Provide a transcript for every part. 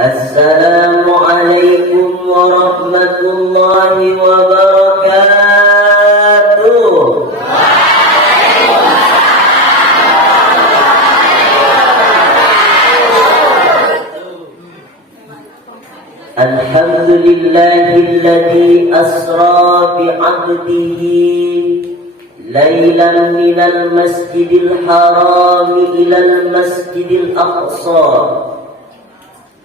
Assalamualaikum warahmatullahi wabarakatuh. Alhamdulillahilladzi asra bi'abdihi lailan minal masjidil haram ilal masjidil aqsa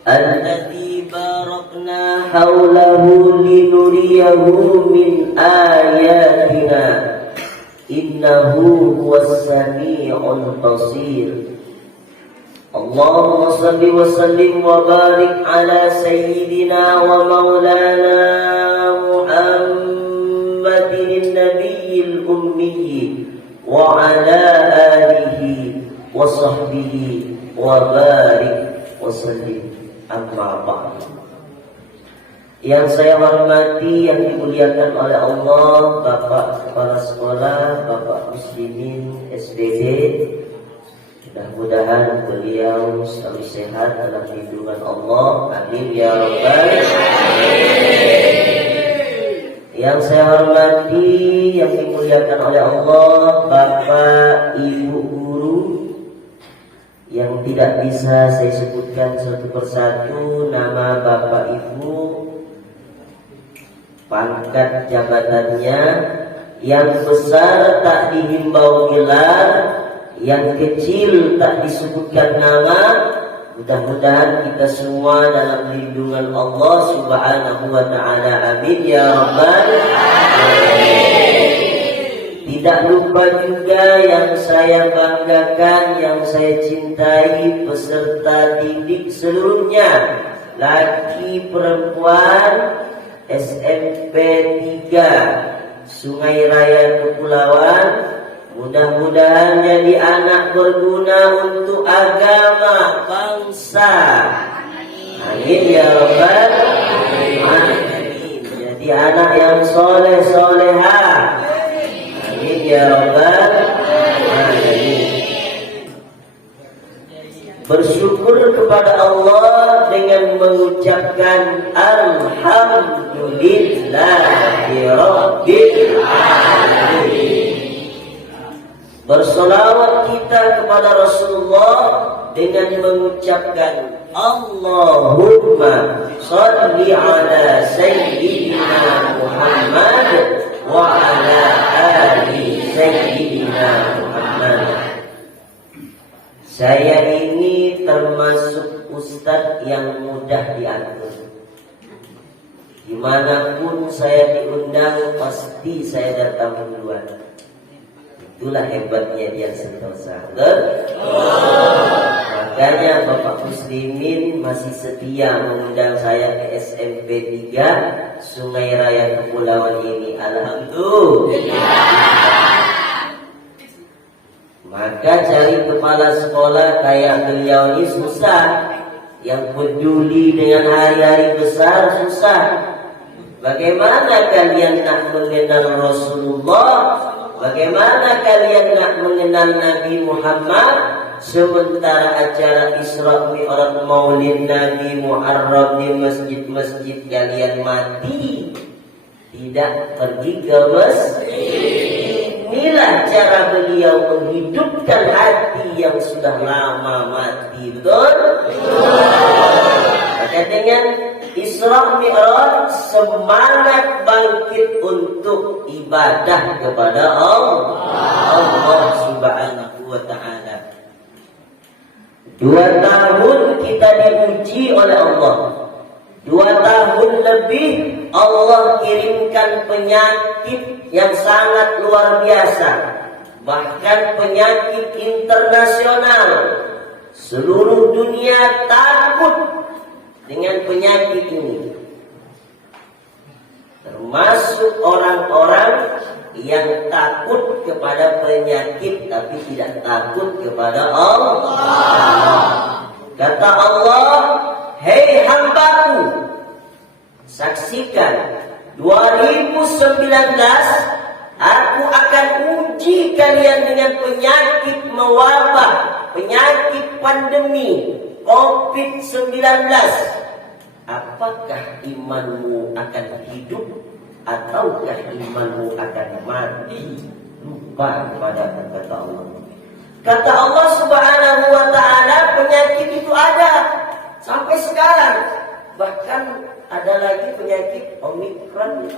alladzi barakna hawlahu linuriyahu min ayatina innahu huwas sami'ul basir. Allahumma salli wa sallim wa barik ala sayyidina wa maulana Muhammadin nabiyil ummi wa ala alihi wa sahbihi wa barik wa sallim. Amma ba'd. Yang saya hormati, yang dimuliakan oleh Allah, Bapak Kepala Sekolah, Bapak Muslimin SBD, mudah-mudahan beliau selalu sehat dalam lindungan Allah. Amin ya rabbal alamin. Yang saya hormati, yang dimuliakan oleh Allah, Bapak Ibu guru, yang tidak bisa saya sebutkan satu persatu nama Bapak Ibu, pangkat jabatannya, yang besar tak dihimbau gelar, yang kecil tak disebutkan nama. Mudah-mudahan kita semua dalam lindungan Allah Subhanahu wa ta'ala. Amin ya rabbal alamin. Tidak lupa juga yang saya banggakan, yang saya cintai, peserta didik seluruhnya, laki perempuan, SMP 3 Sungai Raya Kepulauan. Mudah-mudahan jadi anak berguna untuk agama bangsa. Amin ya rabbal alamin. Jadi anak yang soleh solehah. Amin ya rabbal alamin. Bersyukur kepada Allah dengan mengucapkan alhamdulillahi rabbil alamin. Bersolawat kita kepada Rasulullah dengan mengucapkan Allahumma salli ala sayyidina Muhammad wa ala ali sayyidina Muhammad. Saya ini termasuk ustadz yang mudah diatur. Dimanapun saya diundang, pasti saya datang duluan. Itulah hebatnya dia Sentosa. Makanya Bapak Muslimin masih setia mengundang saya ke SMP 3 Sungai Raya Kepulauan ini. Alhamdulillah. Maka cari kepala sekolah kayak beliau ini susah. Yang peduli dengan hari-hari besar susah. Bagaimana kalian nak mengenal Rasulullah? Bagaimana kalian nak mengenal Nabi Muhammad sementara acara Isra Mi'raj Maulid Nabi Muharram di masjid-masjid kalian mati, tidak pergi ke masjid? Inilah cara beliau menghidupkan hati yang sudah lama mati. Betul? Maka dengan Isra Mi'raj semangat bangkit untuk ibadah kepada Allah Subhanahu wa ta'ala. 2 tahun kita diuji oleh Allah. 2 tahun lebih Allah kirimkan penyakit yang sangat luar biasa. Bahkan penyakit internasional. Seluruh dunia takut dengan penyakit ini, termasuk orang-orang yang takut kepada penyakit tapi tidak takut kepada Allah. Kata Allah, hei hambaku, saksikan 2019 aku akan uji kalian dengan penyakit mewabah, penyakit pandemi COVID-19 apakah imanmu akan hidup ataukah imanmu akan mati? Lupa kepada kata Allah. Kata Allah Subhanahu wa ta'ala, penyakit itu ada sampai sekarang. Bahkan ada lagi penyakit Omikron.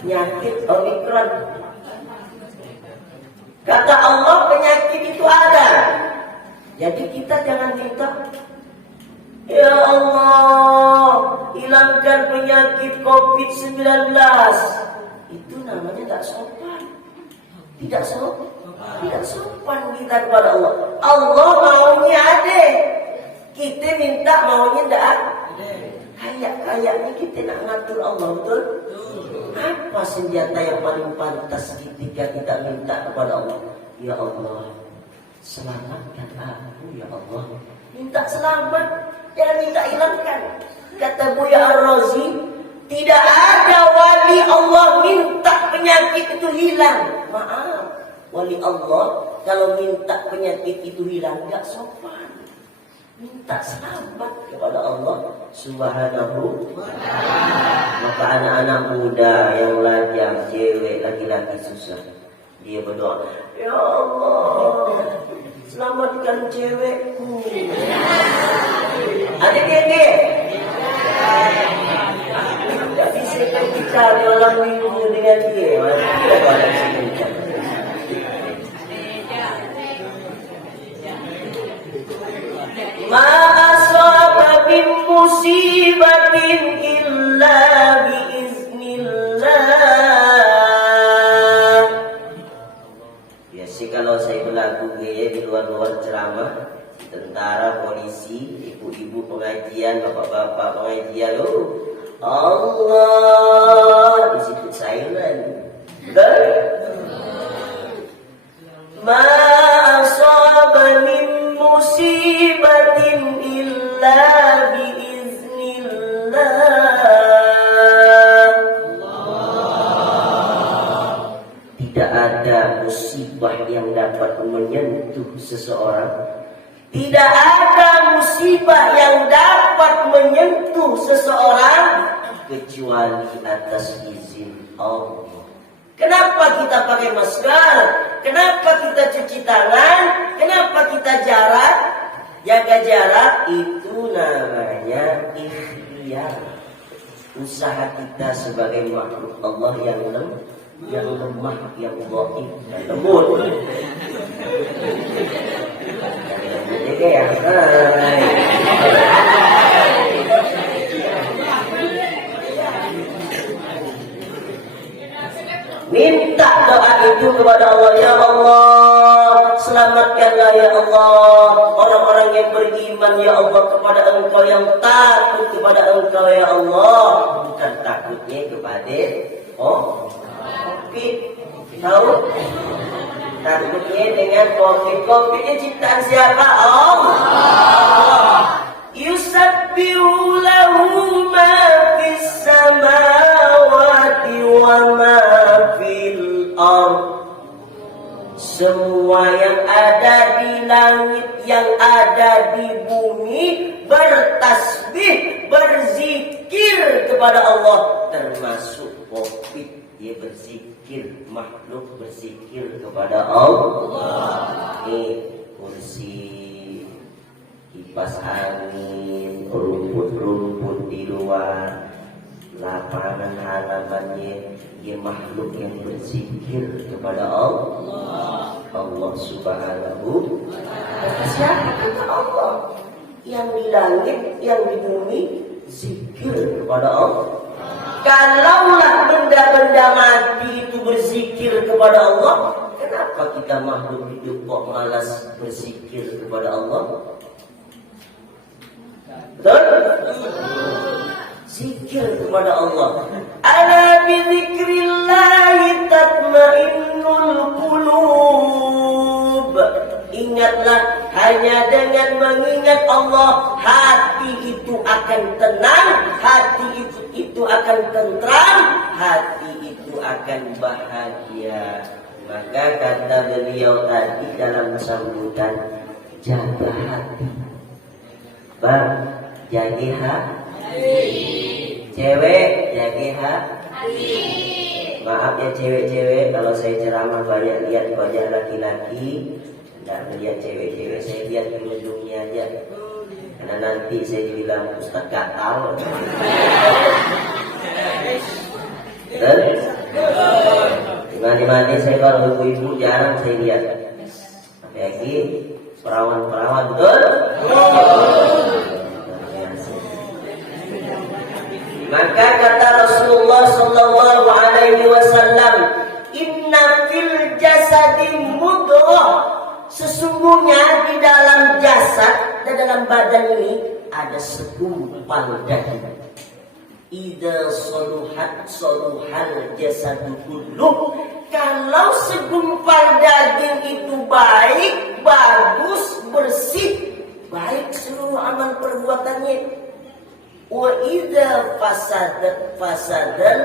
Penyakit Omikron. Kata Allah, penyakit itu ada. Jadi kita jangan minta, ya Allah, hilangkan penyakit COVID-19. Itu namanya tak sopan. Tidak sopan. Tidak sopan kita kepada Allah. Allah maunya ada. Kita minta maunya tidak ada. Kayak-kayaknya kita nak ngatur Allah, betul? Apa senjata yang paling pantas ketika kita minta kepada Allah? Ya Allah, selamatkan aku ya Allah. Minta selamat, jangan minta hilangkan. Kata Buya Ar-Razi, tidak ada wali Allah minta penyakit itu hilang. Maaf, wali Allah kalau minta penyakit itu hilang tidak sopan. Minta selamat kepada Allah Subhanahu wa ta'ala. Maka anak-anak muda yang lajang, cewek, laki-laki susah, dia berdoa, ya Allah, selamatkan cewekku. Ada gede? Tak bisa kita dalam minggu dengan dia. Tidak ada sini. Ma asaba min musibatin illa biiznillah. Biasa kalau saya berlaku di luar-luar ceramah, tentara, polisi, ibu-ibu pengajian, bapak-bapak pengajian, Allah di situ silent. Ma asaba min musibatin illa biiznillah. Tidak ada musibah yang dapat menyentuh seseorang. Tidak ada musibah yang dapat menyentuh seseorang kecuali atas izin Allah. Kenapa kita pakai masker? Kenapa kita cuci tangan? Kenapa kita jarak? Jaga jarak itu namanya ikhtiar. Usaha kita sebagai makhluk Allah yang lemah, yang dhaif dan lembut. Jadi ya. Minta doa itu kepada Allah. Ya Allah, selamatkanlah ya Allah orang-orang yang beriman ya Allah kepada Engkau, yang takut kepada Engkau ya Allah. Bukan takutnya kepada COVID. Tahu? Takutnya dengan COVID. COVID-nya ciptaan siapa? Allah. Yusabbihu lahu ma fis samawati wa ma fil ardh. Semua yang ada di langit, yang ada di bumi bertasbih, berzikir kepada Allah, termasuk COVID. Dia berzikir, makhluk berzikir kepada Allah. Kursi, kipas angin, rumput-rumput di luar, lapangan halamannya, dia makhluk yang berzikir kepada Allah. Allah Subhanahu wa ta'ala. Siapa kata Allah? Yang di langit, yang di bumi, zikir kepada Allah. Kalaulah benda-benda mati itu berzikir kepada Allah, kenapa kita makhluk hidup kok malas berzikir kepada Allah? Betul? Zikir kepada Allah. Ala bi dzikrillahi tatmainnul qulub. Ingatlah, hanya dengan mengingat Allah hati itu akan tenang, hati itu akan tentram, hati itu akan bahagia. Maka kata beliau tadi dalam sambutan, jaga hati. Bang, Jage hati. Cewek jage hati. Maaf ya cewek-cewek kalau saya ceramah banyak lihat wajah laki-laki, tidak melihat cewek-cewek, saya lihat di ujungnya aja. Karena nanti saya dibilang Ustaz gak tahu. Dan dimana-mana saya kalau ibu-ibu jarang saya lihat. Apalagi perawan-perawan, betul? Maka kata Rasulullah sallallahu alaihi wasallam, "Inna fil jasadi mudghah." Sesungguhnya di dalam jasad dan dalam badan ini ada segumpal daging. Idza saluhat saluhal jasadu kulluh. Kalau segumpal daging itu baik, bagus, bersih, baik seluruh amal perbuatannya. Wa idza fasadan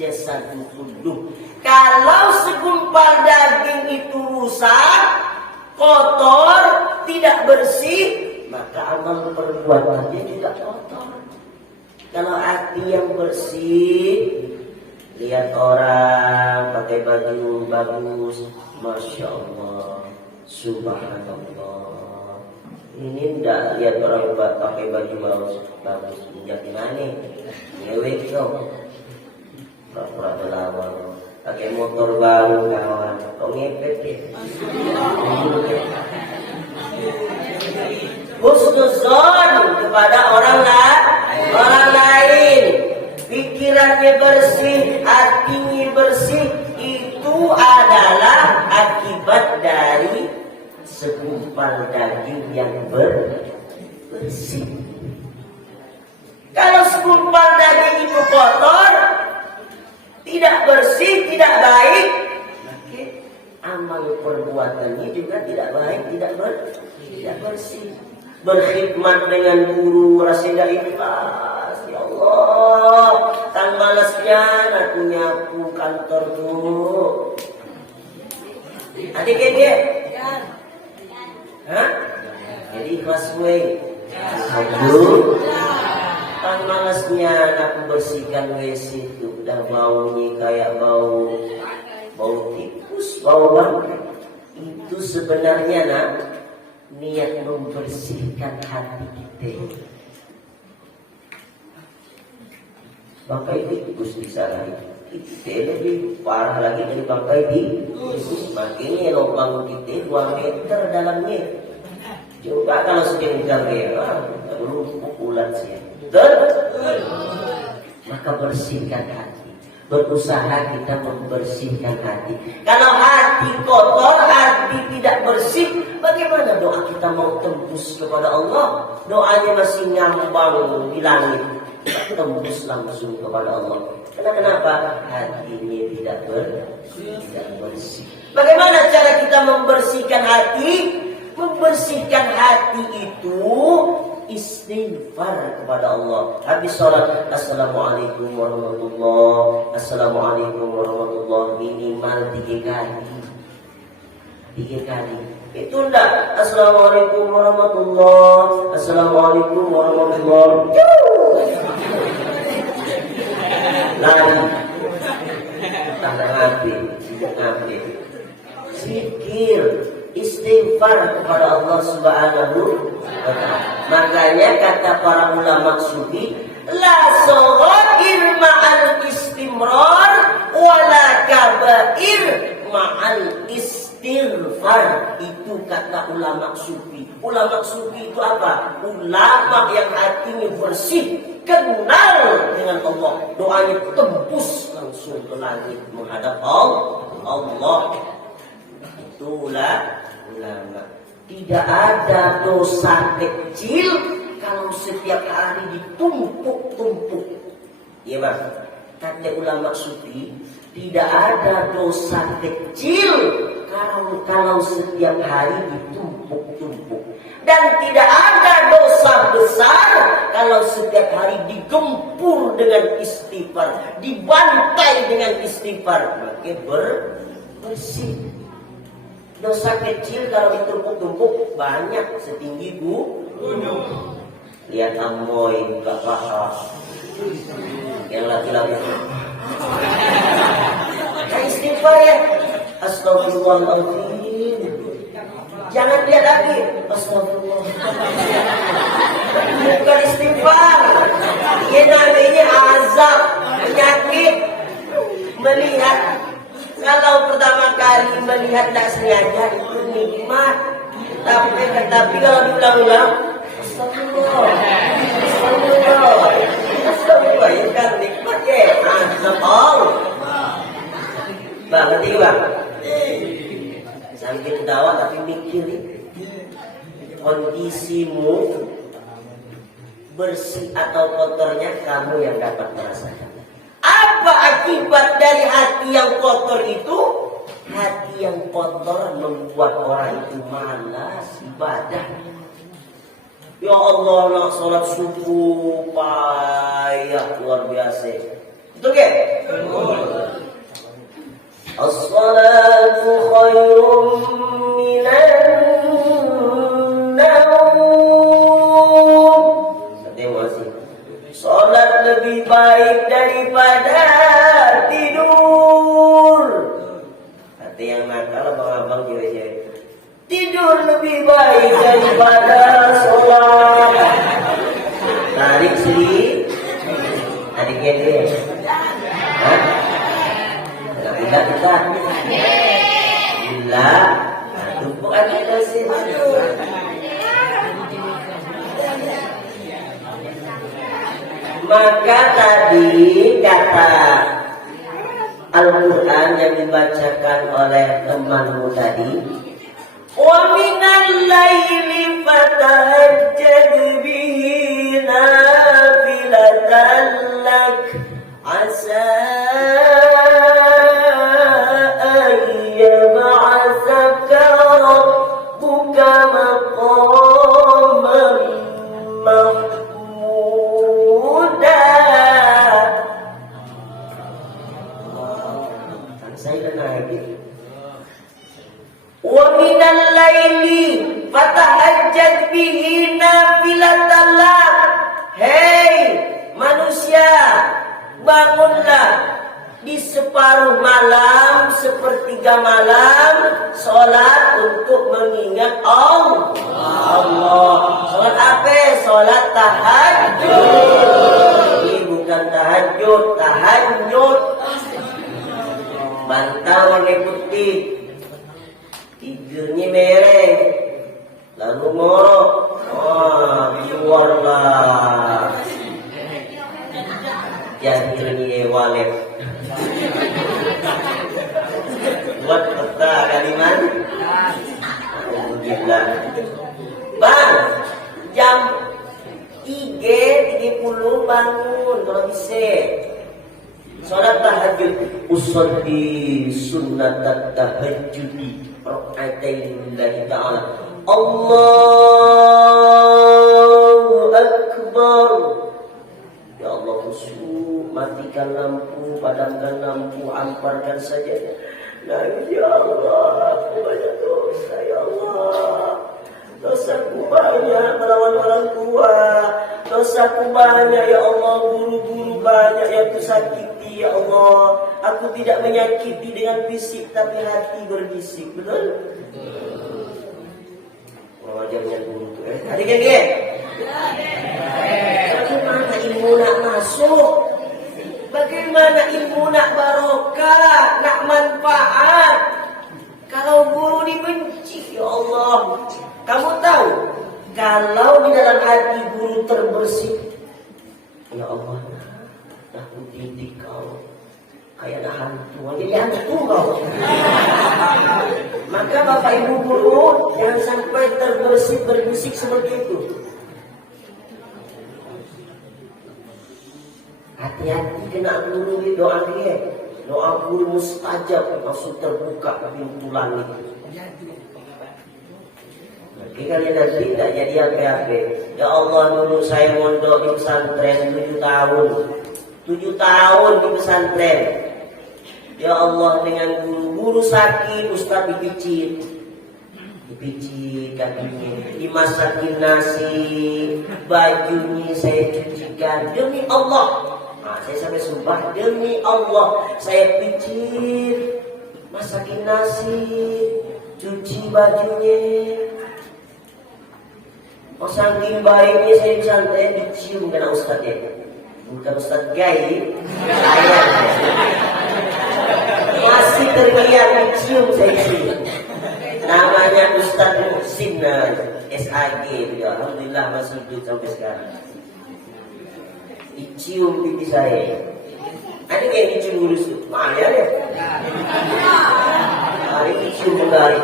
jasadu kulluh. Kalau segumpal daging itu rusak, kotor, tidak bersih, maka amal perbuatannya juga kotor. Kalau hati yang bersih, lihat orang pakai baju bagus, Masya Allah, Subhanallah. Ini enggak lihat orang pakai baju bagus, jadi mana? Ngewek dong, pura-pura berlawan. Pakai motor baru kawan, kau ngepet ya? Husnuzon kepada orang lain, pikirannya bersih, hatinya bersih, itu adalah akibat dari segumpal daging yang bersih. Kalau segumpal daging itu kotor, tidak bersih, tidak baik, maka amal perbuatannya juga tidak baik, tidak bersih. Berkhidmat dengan guru rasa tidak ikhlas, ya Allah, tan malasnya aku nyapu kantor tuh. Adik dia, hah? Jadi ikhlas gue, alhamdulillah. Tan malasnya aku bersihkan WC itu, udah baunya kayak bau tikus, bau bangkai. Itu sebenarnya niat membersihkan hati kita. Bangkai tikus bisa lagi, kita lebih parah lagi dari bangkai tikus. Makanya lubang kita 2 meter dalamnya. Coba kalau sekitar merah, belum pukulan sih. Maka bersihkan hati. Berusaha kita membersihkan hati. Kalau hati kotor, hati tidak bersih, bagaimana doa kita mau tembus kepada Allah? Doanya masih ngambang di langit, tembus langsung kepada Allah. Kenapa? Hatinya tidak bersih. Bagaimana cara kita membersihkan hati? Membersihkan hati itu istighfar kepada Allah. Habis sholat, Assalamualaikum warahmatullah, Assalamualaikum warahmatullah, minimal 3 kali. 3 kali. Itu enggak Assalamualaikum warahmatullah, Assalamualaikum warahmatullah, lari tanah api, zikir, istighfar kepada Allah Subhanahu wa ta'ala. Makanya kata para ulama sufi, la saghair ma'al istimrar wala kabair ma'al istighfar. Itu kata ulama sufi. Ulama sufi itu apa? Ulama yang hatinya bersih, kenal dengan Allah, doanya tembus langsung ke langit menghadap Allah. Itulah ulama. Tidak ada dosa kecil kalau setiap hari ditumpuk-tumpuk. Iya bang, kata ulama sufi, tidak ada dosa kecil kalau setiap hari ditumpuk-tumpuk. Dan tidak ada dosa besar kalau setiap hari digempur dengan istighfar, dibantai dengan istighfar, maka bersih. Dosa kecil kalau ditumpuk-tumpuk banyak setinggi gunung. lihat amoy buka paha, yang laki-laki istighfar ya, astagfirullahaladzim, jangan lihat lagi, astagfirullah, bukan istighfar, ini namanya azab, penyakit. Melihat, kalau pertama kali melihat tak sengaja itu nikmat, tapi kalau diulang-ulang, astagfirullah, itu kan nikmat ya, azab Allah. Bang, ngerti bang? Sambil ketawa tapi mikir kondisimu bersih atau kotornya kamu yang dapat merasakan. Apa akibat dari hati yang kotor itu? Hati yang kotor membuat orang itu malas ibadah. Ya Allah, nak sholat subuh payah luar biasa. Betul ke? As-salatu khairum minan naum. Salat lebih baik daripada tidur. Hati yang nakal abang-abang cewek-cewek. Tidur lebih baik daripada sholat. Tarik sini. Adiknya dia. Hah? Tidak kita. Bila tumpuk aja kasih. Maka tadi kata Al-Quran yang dibacakan oleh temanmu tadi, wa minal laili fatahajjad bihi nafilatan lak asa an yab'atsaka rabbuka maqaman mahmuda. Saya lagi. Wa minal laili fatahajjad bihi nafilatan lak. Hei manusia, bangunlah di separuh malam, sepertiga malam, sholat untuk mengingat Allah. Sholat apa? Sholat tahajud. Ini bukan tahajud, tahajud. Bantal warna putih, tidurnya merah, lalu morok, keluarlah jahilnya walef. Buat peta kalimat. Alhamdulillah. Bang, jam 3.30 bangun kalau bisa. Sholat tahajud, usolli sunnatat tahajudi rakaatain lillahi ta'ala. Allahu Akbar. Ya Allah, khusyuk, matikan lampu, padamkan lampu, amparkan saja. Nah, ya Allah, aku banyak dosa, ya Allah. Dosaku banyak melawan orang tua. Dosaku banyak, ya Allah. Guru-guru banyak yang kusakiti, ya Allah. Aku tidak menyakiti dengan fisik, tapi hati berbisik. Betul? Wajarnya guru itu. Adik-adik dia. Bagaimana ilmu nak masuk? Bagaimana ilmu nak barokah, nak manfaat? Kalau guru dibenci, ya Allah. Kamu tahu, kalau di dalam hati guru terbersih, ya Allah, aku didik kau kayak ada hantu, jadi hantu kau. Maka Bapak Ibu guru jangan sampai terbersih berbisik seperti itu. Hati-hati kena guru di doa dia. Doa guru mustajab, langsung terbuka pintu langit. Oke, kalian nanti tidak jadi apa-apa. Ya Allah, dulu saya mondok di pesantren 7 tahun. 7 tahun di pesantren. Ya Allah, dengan guru sakit, ustaz dipicit. dipijit kakinya, dimasakin nasi, bajunya saya cucikan demi Allah. Nah, saya sampai sumpah demi Allah saya pijit, masakin nasi, cuci bajunya. Oh, saking baiknya saya santai dicium dengan ustadznya. Bukan Ustadz Gai, saya masih terlihat dicium saya sini. Namanya Ustadz Muhsin SAG, alhamdulillah masih hidup sampai sekarang. Dicium pipi saya. Ada kayak dicium dulu tuh, mana ya? Hari dicium kembali,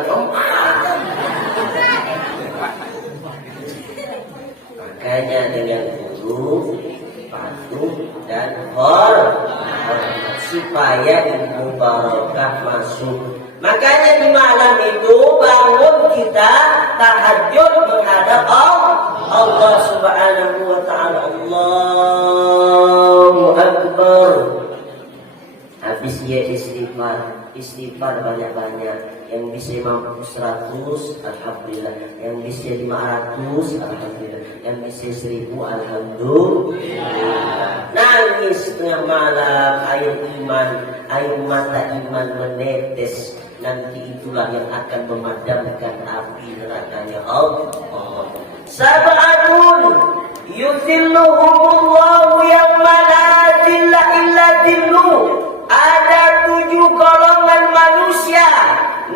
makanya dengan guru, patuh dan hormat supaya ilmu barokah masuk. Makanya di malam itu bangun kita tahajud menghadap Allah Subhanahu wa taala. Allahu Akbar. Habis dia istighfar banyak-banyak. Yang bisa mampu 100 alhamdulillah, yang bisa 500 alhamdulillah, yang bisa 1000 alhamdulillah. Nangis tengah malam, air mata iman menetes. Nanti itulah yang akan memadamkan api nerakanya Allah. Sab'atun yuzilluhumullahu yawma la zilla illa zilluh. Ada 7 golongan manusia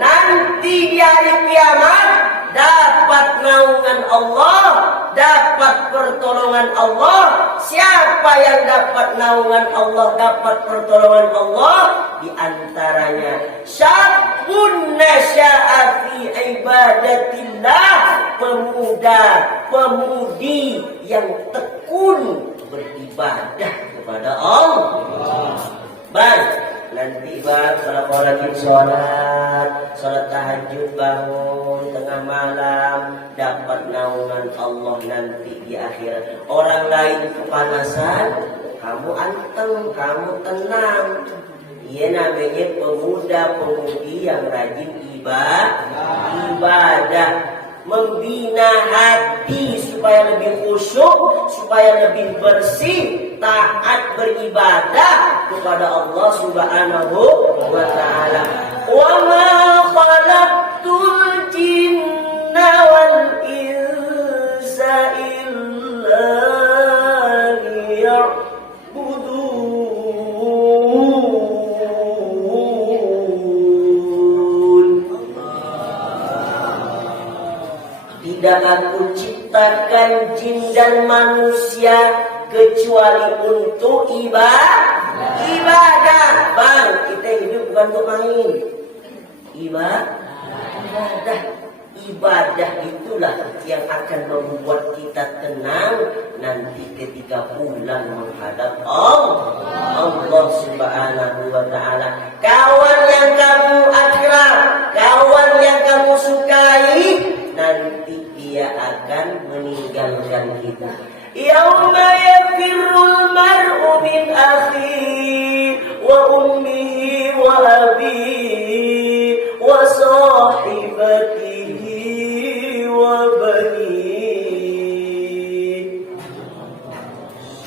nanti di hari kiamat dapat naungan Allah, dapat pertolongan Allah. Siapa yang dapat naungan Allah, dapat pertolongan Allah? Di antaranya syabun nasya'a fi ibadatillah, pemuda pemudi yang tekun beribadah kepada Allah. Baik, nanti kalau lagi sholat tahajud, bangun tengah malam, dapat naungan Allah nanti di akhirat. Orang lain kepanasan, kamu anteng, kamu tenang. Ia namanya pemuda pemudi yang rajin ibadah, membina hati supaya lebih khusyuk, supaya lebih bersih, taat beribadah kepada Allah Subhanahu wa taala. Wa ma khalaqtul jinna wal insa illa liya'budun. Tidak aku ciptakan jin dan manusia kecuali untuk ibadah. Bang, kita hidup bukan untuk main. Ibadah itulah yang akan membuat kita tenang nanti ketika pulang menghadap Allah Subhanahu wa taala. Kawan yang kamu akrab, kawan yang kamu sukai, nanti dia akan meninggalkan kita. Yauma yafirrul mar'u min akhihi wa ummihi wa abihi wa sahibatihi wa banihi.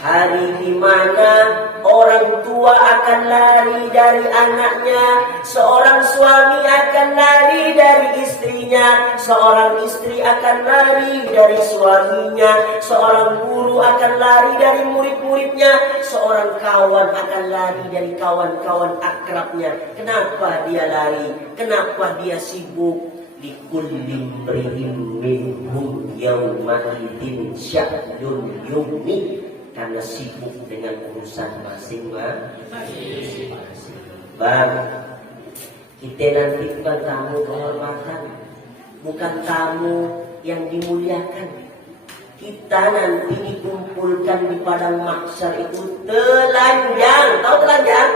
Hari di mana orang tua akan lari dari anaknya, seorang suami akan lari dari istrinya, seorang istri akan lari dari suaminya, seorang guru akan lari dari murid-muridnya, seorang kawan akan lari dari kawan-kawan akrabnya. Kenapa dia lari? Kenapa dia sibuk? Likulli imri'in minhum yawma idzin sya'nun yughni. Karena sibuk dengan urusan masing-masing. Bang, kita nanti bukan tamu kehormatan, bukan tamu yang dimuliakan. Kita nanti dikumpulkan di padang mahsyar itu telanjang. Tahu telanjang?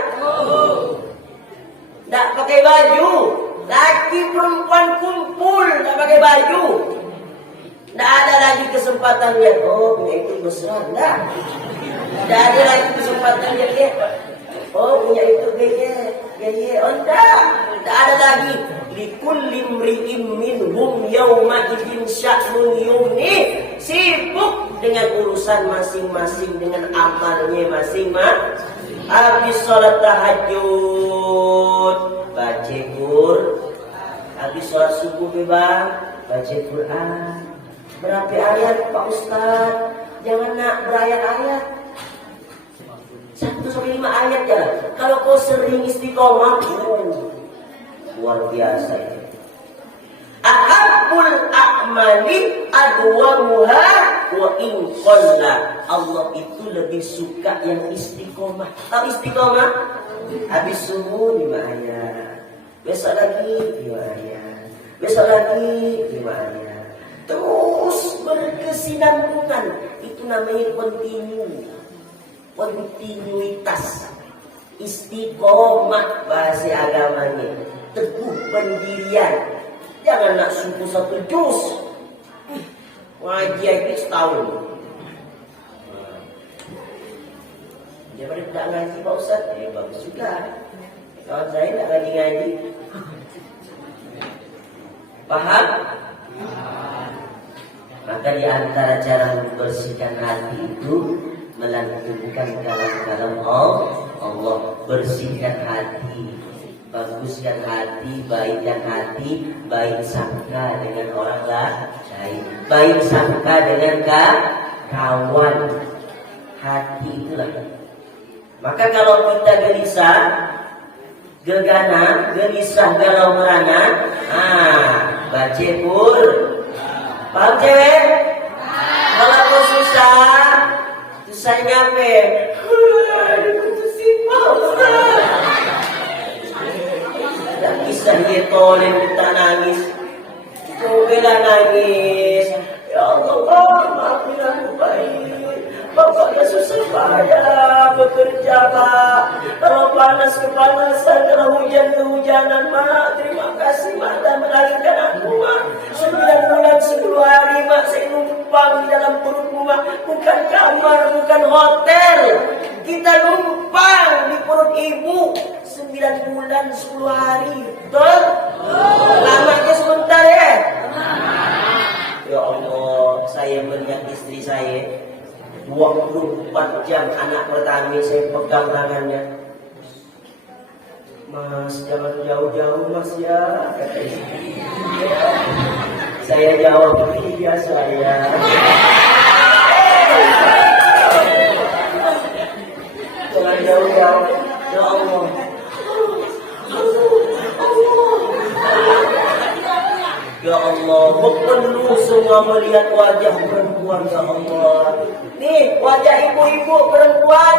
Nggak pakai baju. Laki perempuan kumpul nggak pakai baju. Tidak ada lagi kesempatan lihat, oh punya itu besar, tidak ada lagi kesempatan lihat, oh punya itu gede, Ya, enggak ada lagi. Likulli imri'in minhum yawma idzin sya'nun yughni. Sibuk dengan urusan masing-masing, dengan amalnya masing-masing. Habis sholat tahajud baca Quran, habis sholat subuh bang baca Quran. Berapa ayat Pak Ustaz? Jangan nak berayat-ayat, 1-5 ayat ya. Kalau kau sering istiqomah, luar biasa itu. Ahabul a'mali adwamuha wa in qalla. Allah itu lebih suka yang istiqomah. Tahu istiqomah? Habis subuh 5 ayat, besok lagi 5 ayat, besok lagi 5 ayat, terus berkesinambungan. Itu namanya kontinuitas. Istiqomah bahasa agamanya, teguh pendirian. Jangan nak suku 1 juz, ngaji aja setahun. Daripada tak ngaji Pak Ustaz, bagus juga. Kawan saya tak ngaji-ngaji. Paham? Maka di antara cara membersihkan hati itu melantunkan kalam-kalam Allah. Bersihkan hati, baguskan hati, baikkan hati, baik sangka dengan orang lain, baik sangka dengan kawan. Hati itulah. Maka kalau kita gelisah, gegana, gelisah, galau merana, baca Quran. Paham cewek? Kalau kau susahnya apa? Dan kisah dia tolong kita nangis, coba nangis. Ya Allah, maafkan aku baik. Bapaknya susah payah bekerja, Pak. Kalau panas kepanasan, kalau hujan kehujanan, Mak. Terima kasih, Mak, dan melahirkan aku, Mak. 9 bulan 10 hari, Mak. Saya numpang di dalam perutmu, Mak. Bukan kamar, bukan hotel. Kita numpang di perut ibu 9 bulan 10 hari. Betul? Lamanya sebentar ya? Ya Allah, saya melihat istri saya 24 jam anak pertama saya pegang tangannya. Mas, jangan jauh-jauh Mas ya. Saya jawab, iya saya. Jangan jauh-jauh. Ya Allah. Ya Allah, penuh semua melihat wajah perempuan. Ya Allah, nih wajah ibu-ibu perempuan.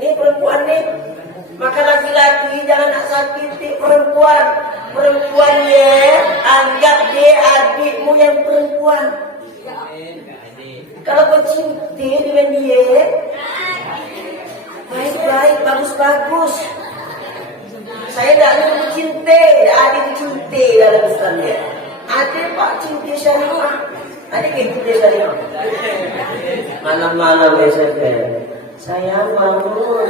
Nih perempuan nih. Maka laki-laki jangan nak sakiti perempuan. Perempuannya anggap dia adikmu yang perempuan. Kalau kau cinta dengan dia, baik-baik, bagus-bagus. Saya tidak ada cinta, ada cinta dalam Islamnya. Ada Pak cinta syariah, ada cinta syariah. Malam-malam SMP, saya bangun.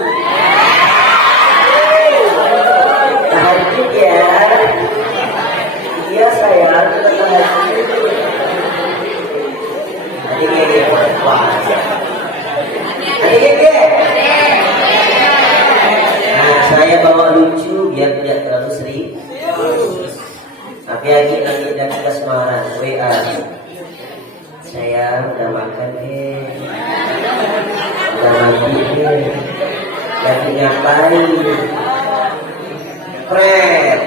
Tahajud ya, iya saya tahajud. Ada gede, ada gede. Saya bawa lucu biar tidak terlalu serius. Tapi lagi ke Semarang, WA. Saya udah makan udah mandi lagi ngapain? Pret.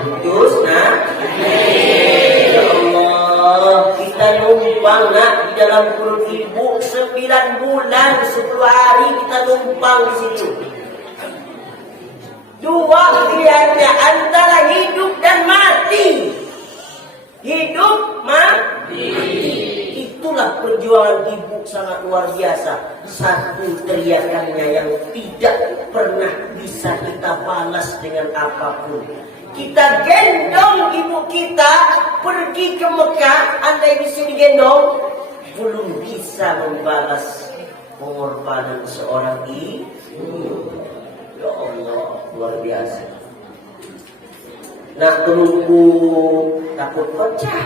Putus nak? Ya Allah, kita numpang nak di dalam perut ibu 9 bulan 10 hari kita numpang di situ. Dua pilihannya antara hidup dan mati. Hidup mati. Itulah perjuangan ibu sangat luar biasa. Satu teriakannya yang tidak pernah bisa kita balas dengan apapun. Kita gendong ibu kita pergi ke Mekah. Andai di sini gendong, belum bisa membalas pengorbanan seorang ibu. Ya Allah, luar biasa. Nak tunggu takut pecah.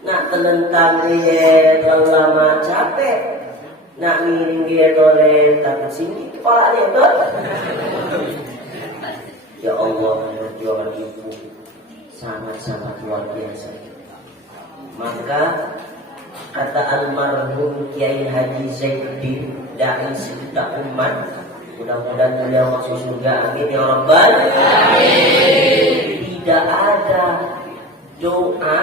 Nak telentang dia terlalu lama capek. Nak miring dia doleh takut sini kepala dia tuh. Ya Allah, perjuangan ibu sangat-sangat luar biasa. Maka kata almarhum Kiai Haji Zainuddin Dai sejuta umat, mudah-mudahan beliau masuk surga, amin ya rabbal alamin. Tidak ada doa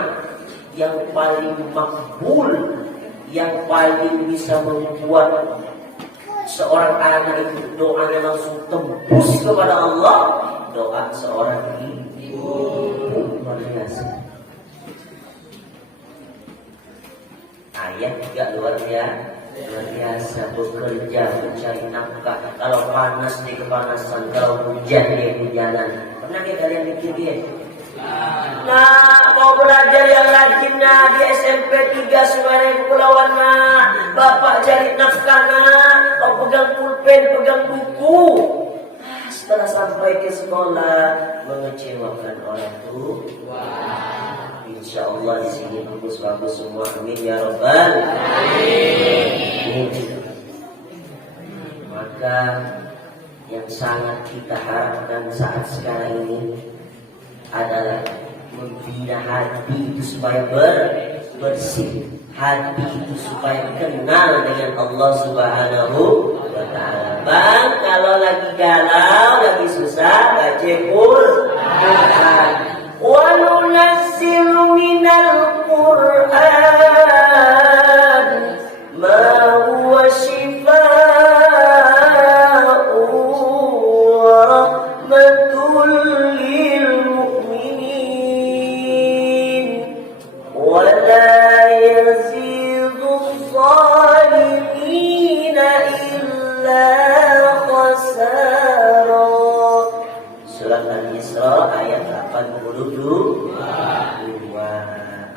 yang paling makbul, yang paling bisa membuat seorang anak itu doanya langsung tembus kepada Allah, doa seorang ibu. Luar biasa. Ayah juga luar biasa bekerja mencari nafkah. Kalau panas dia kepanasan, kalau hujan dia hujanan. Pernah nggak kalian bikin dia? Nah, mau belajar yang rajin nah di SMP 3 Sungai Kepulauan nah, bapak cari nafkah nah, kau pegang pulpen, pegang buku. Setelah sampai ke sekolah mengecewakan orang tua. Insya Allah di sini bagus-bagus semua, amin ya rabbal alamin. Maka yang sangat kita harapkan saat sekarang ini adalah membina hati itu supaya bersih, hati itu supaya kenal dengan Allah Subhanahu wa ta'ala. Bang, kalau lagi galau, lagi susah, baca Quran. Wa nunazzilu minal Quran ma huwa shifaa'u wa rahmatul lil mu'minin wa la yazidu zalimina illa khasara. Surat Al-Isra ayat 82.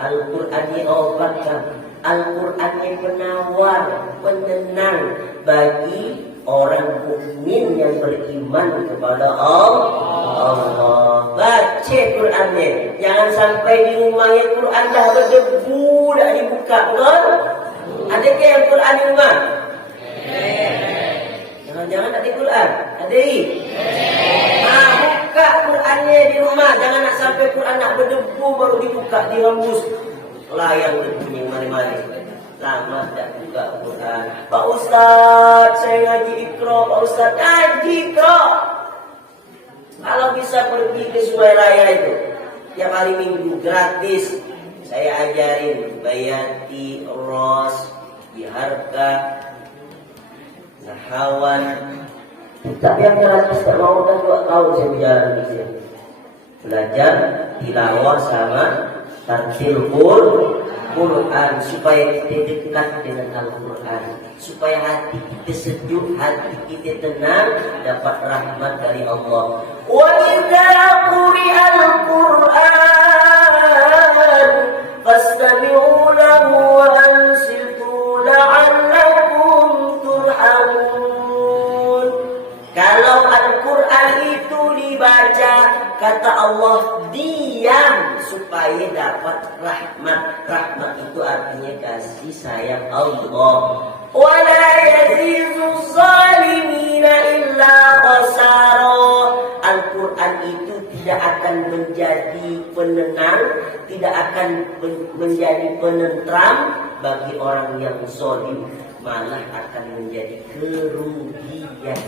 Al-Quran ini obatkan, Al-Quran ini penawar, penenang bagi orang mukmin yang beriman kepada Allah. Baca Qurannya, jangan sampai di rumahnya Quran dah berdebu, dah dibuka, betul? Adakah yang Quran di rumah? Jangan-jangan ada Quran? Ada? Buka Qurannya di rumah, jangan nak sampai Quran nak berdebu baru dibuka, dirembus layang berbunyi mari-mari. Lama tak buka Quran. Pak Ustaz, saya ngaji Iqra. Pak Ustaz, ngaji Iqra. Kalau bisa pergi ke Sungai Raya itu tiap hari Minggu gratis, saya ajarin Bayati, Ros, Biharka, Nahawan. Tapi yang gratis tak mau kan 2 tahun saya berjalan di sini. Belajar tilawah sama tartil Quran supaya kita dekat dengan Al-Quran, supaya hati kita sejuk, hati kita tenang, dapat rahmat dari Allah. Wa idza quri'al Quran fastami'u lahu wa ansitu la'allakum turhamun. Kalau Al-Quran itu dibaca, kata Allah, diam supaya dapat rahmat. Rahmat itu artinya kasih sayang Allah. Wa la yazizu zalimina illa khasara. Al-Quran itu tidak akan menjadi penenang, tidak akan menjadi penentram bagi orang yang zalim, malah akan menjadi kerugian.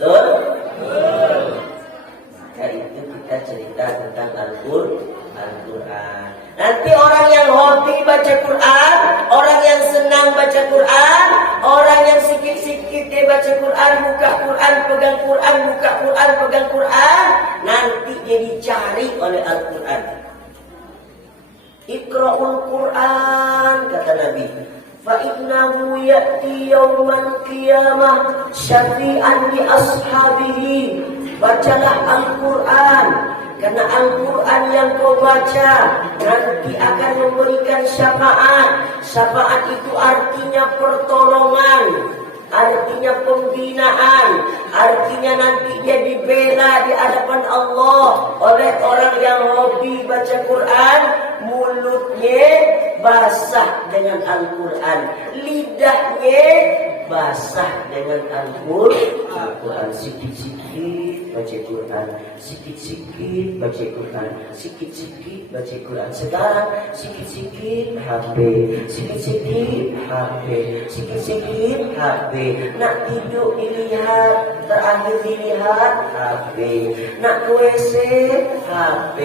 Betul? Maka itu kita cerita tentang Al-Quran. Nanti orang yang hobi baca Quran, orang yang senang baca Quran, orang yang sikit-sikit dia baca Quran, buka Quran, pegang Quran, buka Quran, pegang Quran, nanti dia dicari oleh Al-Quran. Iqra'ul Quran, kata Nabi, فَإِنَّهُ يَأْتِي يَوْمَ الْقِيَامَةِ شَفِيعًا لِأَصْحَابِهِ. Bacalah Al-Quran, karena Al-Quran yang kau baca nanti akan memberikan syafaat. Syafaat itu artinya pertolongan, artinya pembinaan, artinya nanti dia dibela di hadapan Allah oleh orang yang hobi baca Quran. Mulutnya basah dengan Al-Quran, lidahnya basah dengan Al-Quran. Sikit-sikit baca Quran, sikit-sikit baca Quran, sikit-sikit baca Quran. Sekarang sikit-sikit HP, sikit-sikit HP, sikit-sikit HP. Nak tidur dilihat, terakhir dilihat HP. Nak ke WC HP,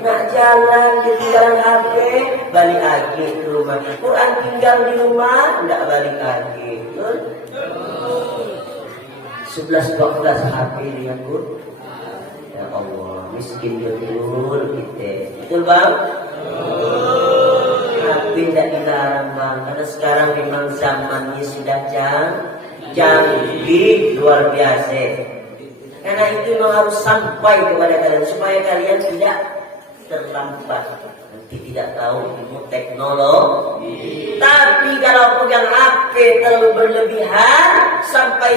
nak jalan ditinggalan HP, balik lagi ke rumah. Quran tinggal di rumah, tidak balik lagi. 11-12 HP dia pun. Ya Allah, miskin betul kita. Betul bang? HP tidak dilarang bang, karena sekarang memang zamannya sudah canggih luar biasa. Karena itu memang harus sampai kepada kalian supaya kalian tidak terlambat. Nanti tidak tahu ilmu teknologi. Tapi kalau pegang HP terlalu berlebihan sampai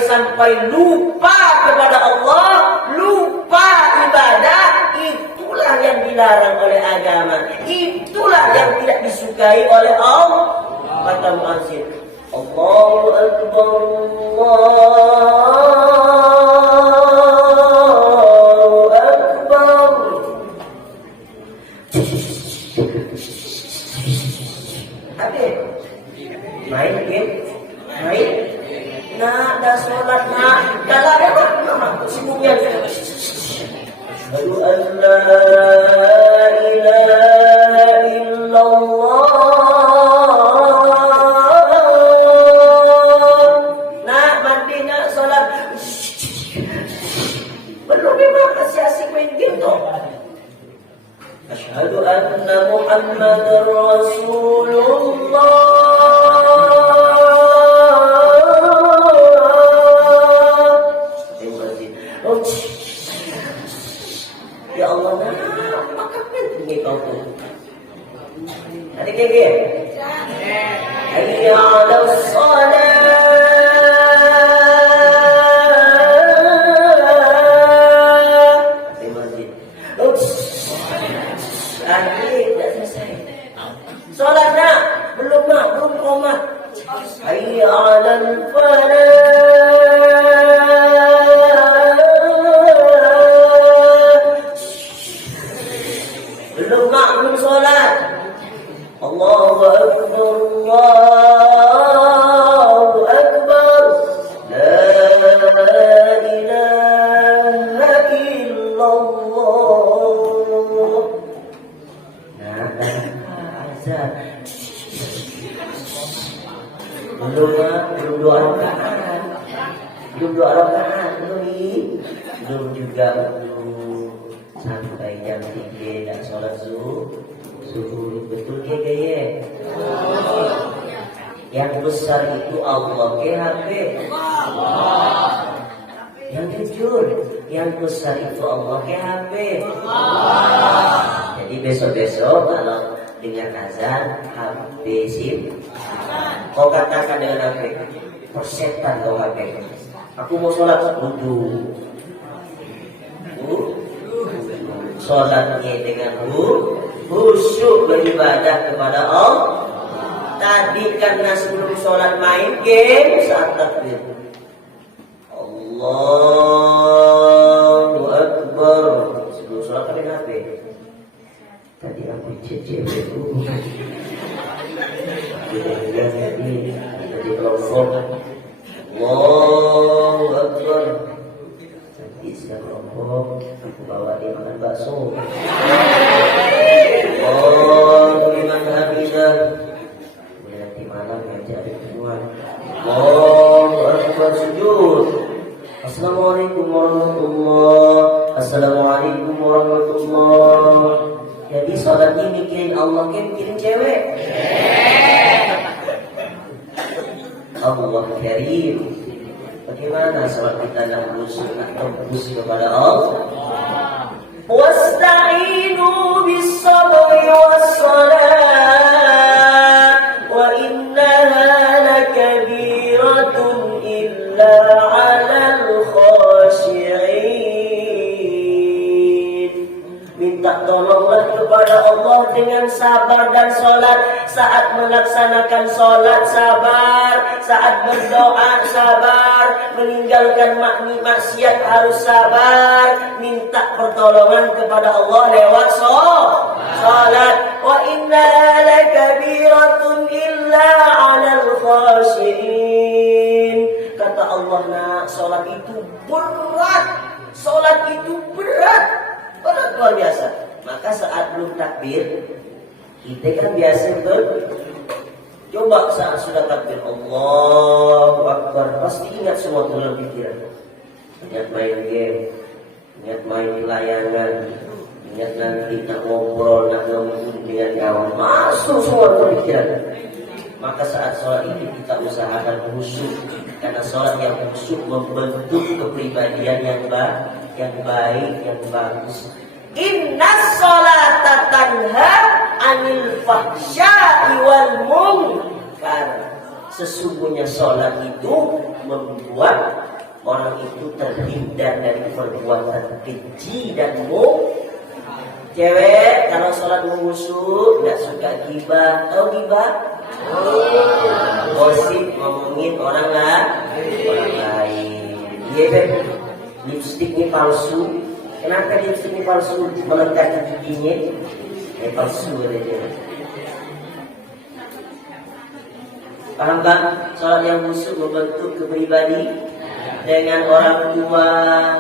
lupa kepada Allah, lupa ibadah, itulah yang dilarang oleh agama. Itulah yang tidak disukai oleh Allah. Kata muadzin, Allahu Akbar, Allahu Akbar. Habis main game, main. Nak dah solat nak, dah lah dah sibuknya. Asyhadu an la ilaha illallah. Nak mandi nak solat. Belum memang asyik main game tu. Asyhadu anna Muhammadar Rasulullah. Ya Allah, maka penting kau tu. Ada kege? Hayya 'alas salat. Di masjid. Akhir dah selesai. Solat nak? Belum komat. Hayya 'alal falah. Belum solat. Allahu Akbar, Allahu Akbar. La ilaha illallah. Nah, azan. Belum doa rakaat. Belum juga sampai jam 3 dan sholat subuh. Betul ke gaya? Yang besar itu Allah ke HP? Yang jujur, yang besar itu Allah ke HP? Jadi besok-besok kalau dengar azan HP sim, kau katakan dengan HP, persetan kau HP. Aku mau sholat wudhu. Sholatnya dengan khusyuk beribadah kepada Allah. Tadi karena sebelum sholat main game saat takbir. Allahu Akbar. Sebelum sholat kan apa? Tadi aku cecek dulu. Jadi kelompok. Allahu Akbar. Istirahat kelompok, aku bawa dia makan bakso. Oh, liman hamidah. Boleh nanti malam ngajak adik semua. Oh, Akbar sujud. Assalamualaikum warahmatullahi. Assalamualaikum warahmatullahi. Jadi sholatnya mikirin Allah ke mikirin cewek? Allah Karim. Bagaimana sholat kita nak tembus kepada Allah? wasta'inu bis-sabri was-salah wa innaha lakabiratun illa 'alal khashi'in. Minta tolonglah kepada Allah dengan sabar dan sholat. Saat melaksanakan sholat sabar, saat berdoa sabar, meninggalkan maksiat harus sabar. Minta pertolongan kepada Allah lewat sholat. Wa inna lakabiratun illa 'alal khashi'in. Kata Allah, nak, sholat itu berat. Sholat itu berat. Berat luar biasa. Maka saat belum takbir, kita kan biasa betul. Coba saat sudah takbir Allahu Akbar, pasti ingat semua dalam pikiran. Ingat main game, ingat main layangan, ingat nanti nak ngobrol, nak ngomong dengan kawan, masuk semua dalam pikiran. Maka saat sholat ini kita usahakan khusyuk, karena sholat yang khusyuk membentuk kepribadian yang baik, yang bagus. Innas sholata tanha 'anil fahsya'i wal munkar. Sesungguhnya sholat itu membuat orang itu terhindar dari perbuatan keji dan munkar. Cewek kalau sholat khusyuk nggak suka gibah. Tahu gibah? Gosip, ngomongin orang lain. Iya, lipstiknya palsu. Kenapa lipstiknya palsu? Melekat di giginya. Palsu aja. Paham bang? Sholat yang khusyuk membentuk kepribadi. Dengan orang tua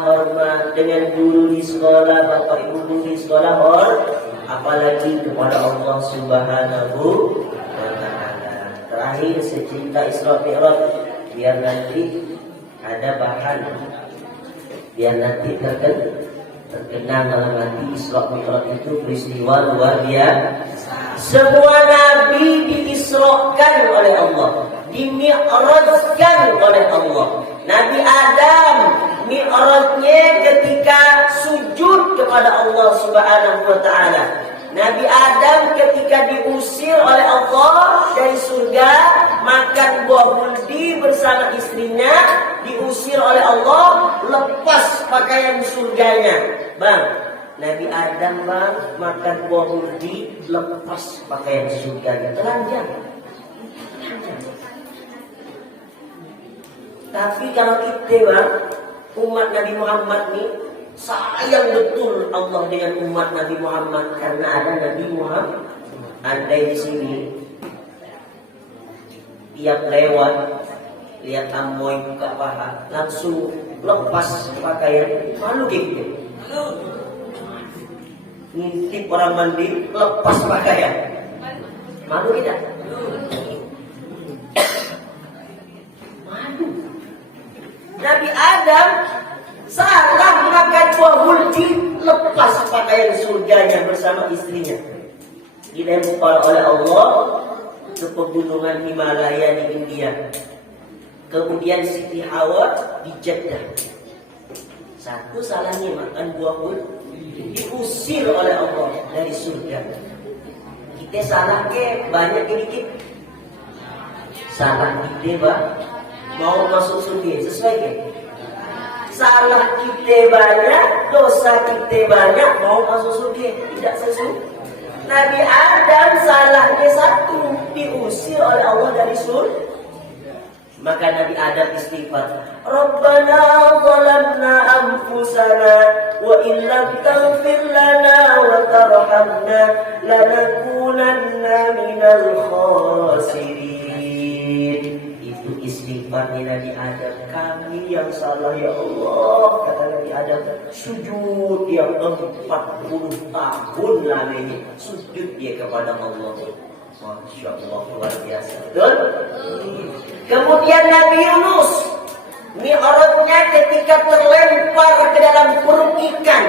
hormat, dengan guru di sekolah, bapak ibu guru di sekolah apalagi kepada Allah Subhanahu wa Ta'ala. Terakhir secerita Isra Mi'raj, biar nanti ada bahan, biar nanti terkenang dalam hati. Isra Mi'raj itu peristiwa luar biasa. Semua nabi diisrokan oleh Allah, dimi'rajkan oleh Allah. Nabi Adam mi'rajnya ketika sujud kepada Allah Subhanahu wa Ta'ala. Nabi Adam ketika diusir oleh Allah dari surga, makan buah huldi bersama istrinya, diusir oleh Allah, lepas pakaian surganya. Bang, Nabi Adam bang makan buah huldi, lepas pakaian surganya, telanjang. Tapi kalau kita bang, umat Nabi Muhammad nih, sayang betul Allah dengan umat Nabi Muhammad, karena ada Nabi Muhammad. Andai di sini tiap lewat lihat amoy buka paha, langsung lepas pakaian, malu gitu. Ngintip orang mandi, lepas pakaian, malu tidak? Malu. Nabi Adam salah makan buah huldi, lepas pakaian surganya bersama istrinya. Dilempar oleh Allah ke pegunungan Himalaya di India. Kemudian Siti Hawa di Jeddah. Satu salahnya makan buah huldi, diusir oleh Allah dari surga. Kita salah ke banyak dikit. Salah kita bang, mau masuk surga sesuai ke? Salah kita banyak, dosa kita banyak, mau masuk surga tidak sesuai. Nabi Adam salahnya satu, diusir oleh Allah dari surga. Maka Nabi Adam istighfar, Rabbana zalamna anfusana wa illam taghfir lana wa tarhamna lanakunanna minal khasirin. Itu istighfarnya Nabi Adam. Kami yang salah ya Allah, kata Nabi Adam. Sujud yang 40 tahun lamanya, sujud dia kepada Allah. Masya Allah, luar biasa. Betul? Kemudian Nabi Yunus, mi'rajnya ketika terlempar ke dalam perut ikan.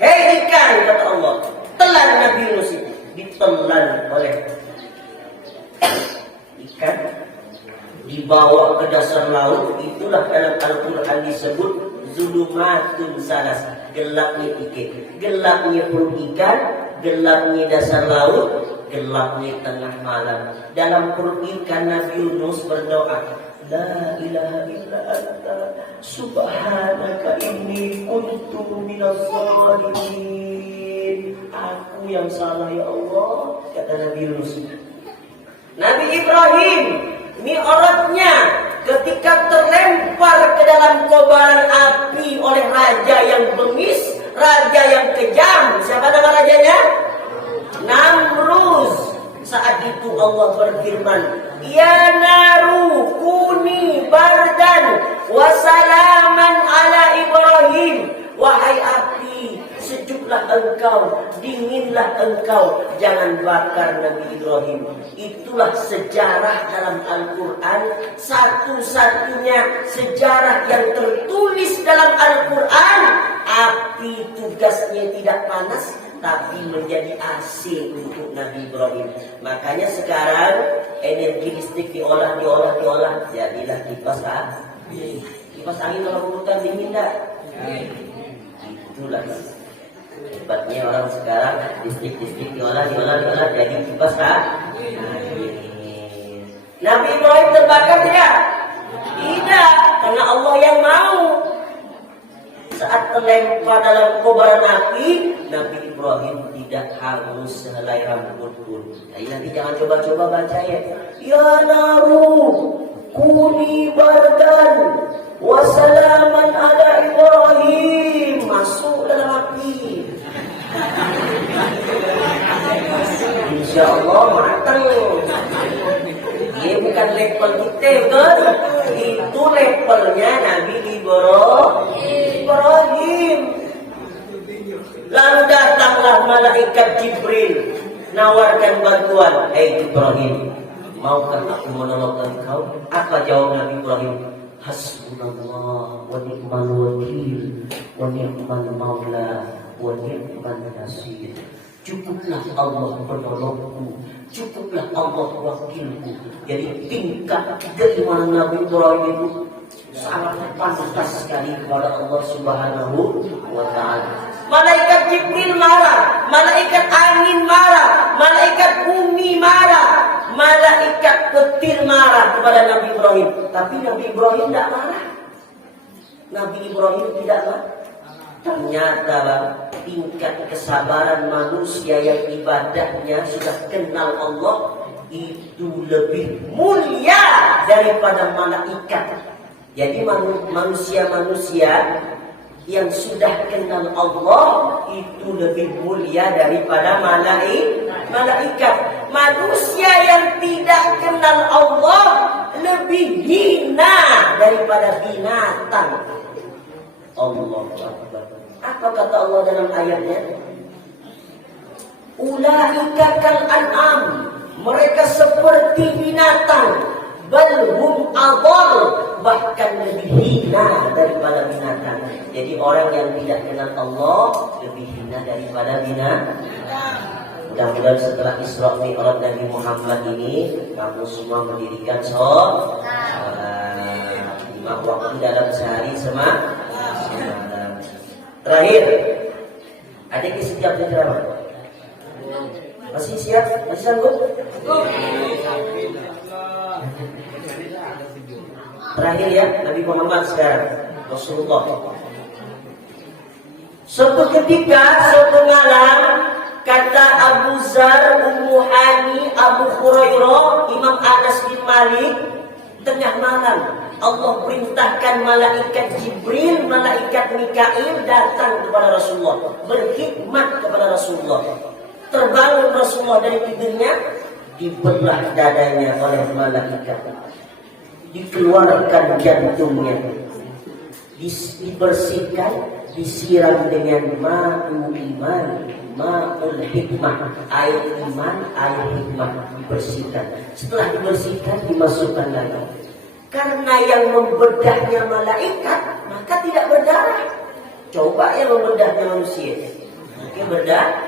Hei ikan, kata Allah, telan Nabi Yunus itu, ditelan oleh ikan, dibawa ke dasar laut. Itulah dalam Al-Quran disebut zulumatun salas, gelapnya tiga, gelapnya perut ikan, gelapnya dasar laut, gelapnya tengah malam. Dalam perut ikan Nabi Yunus berdoa, La ilaha illa anta subhanaka inni kuntu minaz zalimin. Aku yang salah ya Allah, kata Nabi Yunus. Nabi Ibrahim, ini orangnya ketika terlempar ke dalam kobaran api oleh raja yang bengis, raja yang kejam. Siapa nama rajanya? Namrud. Saat itu Allah berfirman, Ya naru kuni bardan wa salaman ala Ibrahim. Wahai api, sejuklah engkau, dinginlah engkau, jangan bakar Nabi Ibrahim. Itulah sejarah dalam Al-Quran, satu-satunya sejarah yang tertulis dalam Al-Quran. Api tugasnya tidak panas, tapi menjadi AC untuk Nabi Ibrahim. Makanya sekarang energi listrik diolah, jadilah kipas angin. Kipas angin kalau bukan dingin tak? Itulah hebatnya orang sekarang, listrik diolah jadi kipas angin. Nabi Ibrahim terbakar tidak? Tidak, karena Allah yang mau. Saat terlempar dalam kobaran api, Nabi Ibrahim tidak hangus sehelai rambut pun. Nah, nanti jangan coba-coba baca ya. Ya naru kuni bardan wa salaman ala Ibrahim. Masuk dalam api. Insya Allah matang. Dia bukan level kita kan? Itu levelnya Nabi Ibrahim. Lalu datanglah malaikat Jibril nawarkan bantuan. Hei Ibrahim, maukah aku menolong engkau? Apa jawab Nabi Ibrahim? Hasbunallah wa ni'mal wakil wa ni'mal maula wa ni'mal nasir. Cukuplah Allah penolongku, cukuplah Allah wakilku. Jadi tingkat keimanan Nabi Ibrahim itu sangat pantas sekali kepada Allah Subhanahu wa Ta'ala. Malaikat Jibril marah, malaikat angin marah, malaikat bumi marah, malaikat petir marah kepada Nabi Ibrahim. Tapi Nabi Ibrahim tidak marah. Nabi Ibrahim tidak marah. Ternyata tingkat kesabaran manusia yang ibadahnya sudah kenal Allah itu lebih mulia daripada malaikat. Jadi manusia-manusia yang sudah kenal Allah itu lebih mulia daripada malaikat. Manusia yang tidak kenal Allah lebih hina daripada binatang. Allah Akbar. Apa kata Allah dalam ayatnya? Ulaika kal an'am. Mereka seperti binatang. Bal hum adall. Bahkan lebih hina daripada binatang. Jadi orang yang tidak kenal Allah lebih hina daripada binatang. Mudah-mudahan setelah Isra Mi'raj Nabi Muhammad ini kamu semua mendirikan sholat 5 waktu dalam sehari semalam. Terakhir, adik siap ceramah? Masih siap? Masih sanggup? Terakhir ya, Nabi Muhammad sekarang, Rasulullah. Suatu ketika, suatu malam, kata Abu Zar, Ummu Hani, Abu Hurairah, Imam Anas bin Malik, tengah malam Allah perintahkan malaikat Jibril, malaikat Mikail datang kepada Rasulullah, berkhidmat kepada Rasulullah. Terbangun Rasulullah dari tidurnya, dibelah dadanya oleh malaikat, dikeluarkan jantungnya, dibersihkan, disiram dengan ma'ul iman, ma'ul hikmah, air iman, air hikmah, dibersihkan. Setelah dibersihkan, dimasukkan lagi. Karena yang membedahnya malaikat, maka tidak berdarah. Coba yang membedahnya manusia, mungkin berdarah.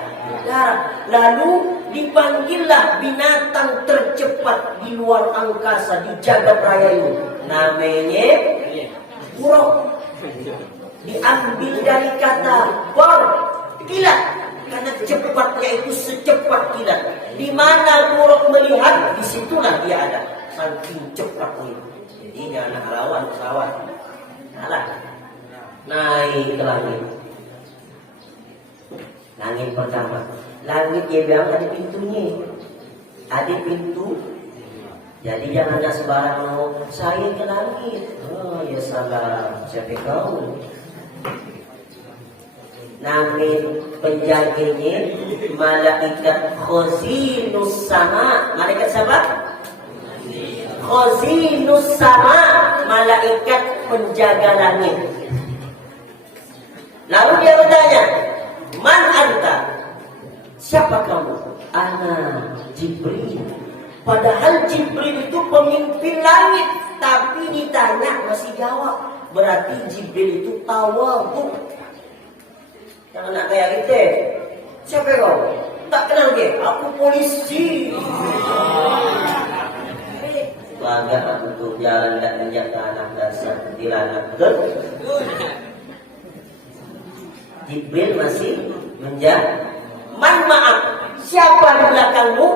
Lalu dipanggillah binatang tercepat di luar angkasa, di jagat raya ini. Namanya buruk. diambil dari kata kilat, karena cepatnya itu secepat kilat. Di mana buruk melihat, disitulah dia ada. Saking cepatnya. Jadi jangan lawan pesawat. Nalah. Naik ke langit. Langit pertama. Langit dia bilang ada pintunya. Ada pintu. Jadi jangan sembarang mau saya ke langit. Oh ya salah. Siapa kau? Nama penjaganya malaikat khazinus sama. Malaikat siapa? Khazinus sama, malaikat penjaga langit. Lalu dia bertanya, man anta? Siapa kamu? Ana Jibril. Padahal Jibril itu pemimpin langit, tapi ditanya masih jawab. Berarti Jibril itu tawadhu. Jangan nak kayak gitu. Siapa kau? Tak kenal dia. Aku polisi. Bangga untuk jalan dan menjaga anak dasar dilarang. Jibril masih menjaga. Man maaf, siapa di belakangmu?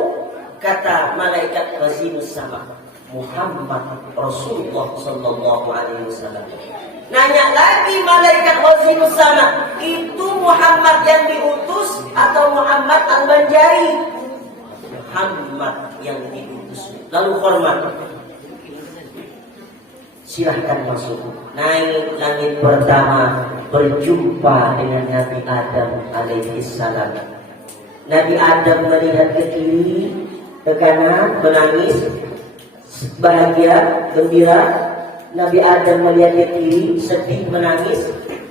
Kata malaikat Khazinus sama, Muhammad Rasulullah sallallahu alaihi wasallam. Nanya lagi malaikat Khazinus sama, itu Muhammad yang diutus atau Muhammad Al-Banjari? Muhammad yang diutus. Lalu hormat. Silahkan masuk. Naik langit pertama, berjumpa dengan Nabi Adam alaihi salam. Nabi Adam melihat ke kiri, ke kanan, menangis, bahagia, gembira. Nabi Adam melihat ke kiri, sedih, menangis.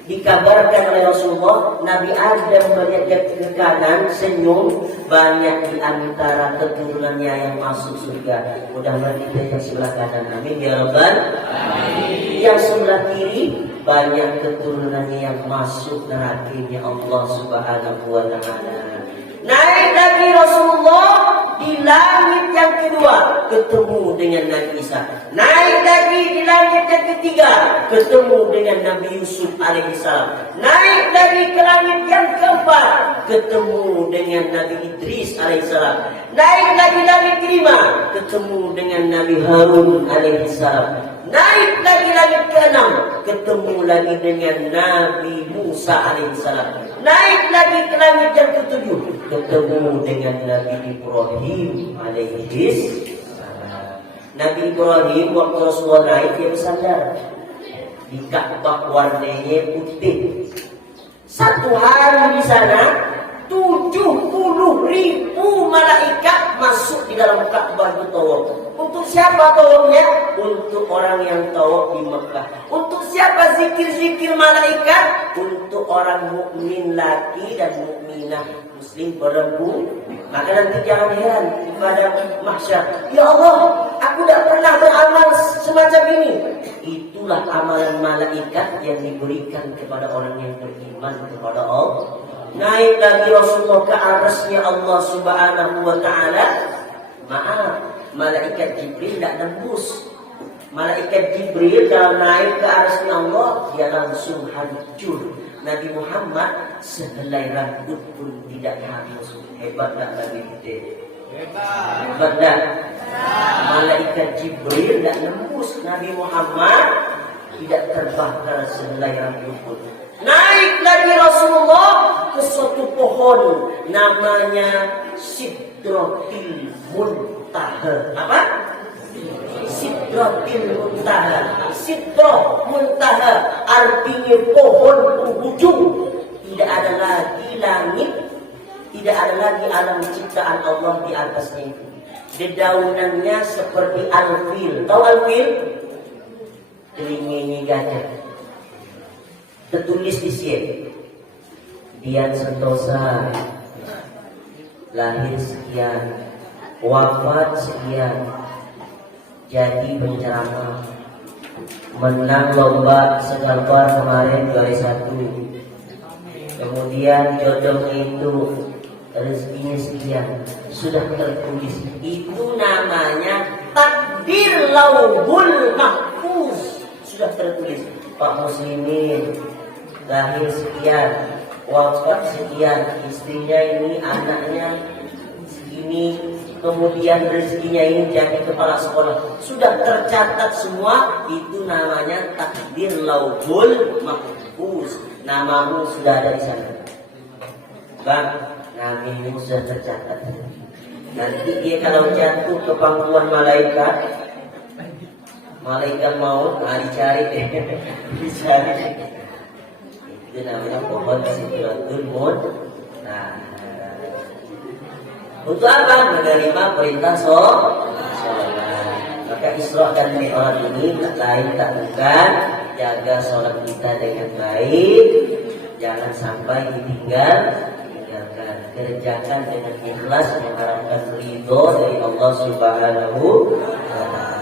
Dikabarkan oleh Rasulullah, Nabi Adam melihat ke kanan, senyum. Banyak di antara keturunannya yang masuk surga. Mudah-mudahan kita yang sebelah kanan, amin ya rabbal alamin. Yang sebelah kiri, banyak keturunannya yang masuk neraka-Nya Allah Subhanahu wa taala. Naik lagi Rasulullah di langit yang kedua, ketemu dengan Nabi Isa. Naik lagi di langit yang ketiga, ketemu dengan Nabi Yusuf alaihissalam. Naik lagi ke langit yang keempat, ketemu dengan Nabi Idris alaihissalam. Naik lagi langit kelima, ketemu dengan Nabi Harun alaihissalam. Naik lagi langit ke-6, ketemu lagi dengan Nabi Musa alaihissalam. Naik lagi ke langit yang ke-7, ketemu dengan Nabi Ibrahim alaihissalam. Nabi Ibrahim waktu Rasulullah naik, dia bersandar di Ka'bah, warnanya putih. Satu hari di sana 70.000 malaikat masuk di dalam Ka'bah itu tawaf. Untuk siapa tawafnya? Untuk orang yang tawaf di Mekah. Untuk siapa zikir-zikir malaikat? Untuk orang mukmin laki dan mukminah muslim perempuan. Maka nanti jangan heran pada mahsyar, ya Allah, aku tidak pernah beramal semacam ini. Itulah amalan malaikat yang diberikan kepada orang yang beriman kepada Allah. Naik lagi Rasulullah ke arasnya Allah Subhanahu wa taala. Maaf, malaikat Jibril tidak nembus. Malaikat Jibril kalau naik ke arasnya Allah, dia langsung hancur. Nabi Muhammad sehelai rambut pun tidak harus. Hebat tak Nabi kita? Hebat tak? Malaikat Jibril tidak nembus. Nabi Muhammad tidak terbakar sehelai rambut pun. Naik lagi Rasulullah ke suatu pohon namanya Sidratil Muntaha. Apa? Sidratil Muntaha. Sidrah Muntaha artinya pohon penghujung. Tidak ada lagi langit, tidak ada lagi alam ciptaan Allah di atasnya itu. Dedaunannya seperti alfil. Tahu alfil? Telinganya gajah. Tertulis di sini, Dian Sentosa, lahir sekian, wafat sekian, jadi penceramah, menang lomba segambar kemarin juara 1. Kemudian jodohnya itu rezekinya sekian, sudah tertulis. Itu namanya takdir lauhul mahfuz, sudah tertulis. Pak Muslimin, lahir sekian, wafat sekian, istrinya ini, anaknya segini, kemudian rezekinya ini jadi kepala sekolah, sudah tercatat semua. Itu namanya takdir lauhul mahfuz. Namamu sudah ada di sana, bang, namamu sudah tercatat. Nanti dia kalau jatuh ke pangkuan malaikat maut, dicari dicari. Itu namanya pohon sidratul muntaha. Untuk apa? Menerima perintah sholat. Maka Isra dan Mi'raj ini tak lain tak bukan jaga sholat kita dengan baik, jangan sampai ditinggalkan. Kerjakan dengan ikhlas mengharapkan ridho dari Allah Subhanahu wa Ta'ala.